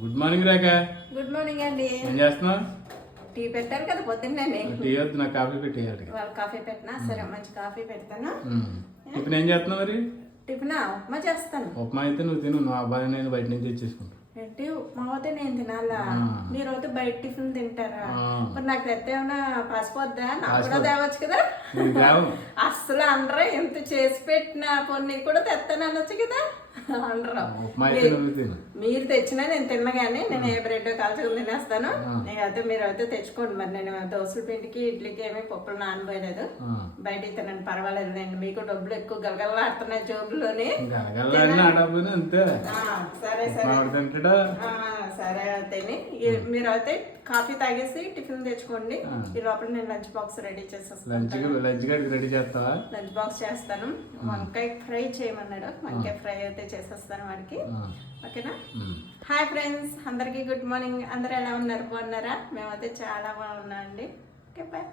Good morning Rekha. Good morning అండి. ఏం చేస్తున్నావు? టీ పెట్టారు కదా పొద్దున్నే టీ వద్దు నాకు కాఫీ పెట్టేయాలి వాళ్ళ కాఫీ పెట్టినా? సరే మంచి కాఫీ పెడతాను. ఇప్పుడు ఏం? చేస్తున్నావు మరి? టిఫిన్? ఉప్మా చేస్తాను. ఉప్మా అయితే నువ్వు తిను నువ్వు అబ్బాయి నేను బయట నుంచి తెచ్చేసుకుంటా. ఏంటి? ఉప్మా అయితే నేను తినాలా. మీరు అయితే బయట టిఫిన్ తింటారా. మరి నాకు తెస్తే ఏమైనా పాసిపోద్దా? నాకు కూడా తేవచ్చు కదా. అస్సలు అనరా. ఎంత చేసి పెట్టిన పొన్ని కూడా తెస్తాను అనొచ్చు కదా. అనరు. మీరు తెచ్చినా నేను తిన్నగానే నేను ఏ బ్రెడ్ కాల్చుకుని తినేస్తాను. అయితే మీరు అయితే తెచ్చుకోండి. మరి నేను దోశల పిండికి ఇడ్లీకి ఏమీ పప్పులు నానబోయలేదు. బయట తినండి పర్వాలేదు. నేను మీకు డబ్బులు ఎక్కువ గలగలలాడుతున్నాయి జోబులోని సరే సరే. సరే అయితేని. మీరు అయితే కాఫీ తాగేసి టిఫిన్ తెచ్చుకోండి. ఈ లోపల నేను లంచ్ బాక్స్ రెడీ చేసేస్తాను లంచ్ లంచ్ రెడీ చేస్తావా? లంచ్ బాక్స్ చేస్తాను. వంకాయ ఫ్రై చేయమన్నాడు. వంకాయ ఫ్రై అయితే చేసేస్తాను వాడికి. ఓకేనా. Hi friends. అందరికీ గుడ్ మార్నింగ్. అందరూ ఎలా ఉన్నారు? బాగున్నారా? మేమైతే చాలా బాగున్నాం అండి ఓకే బాయ్.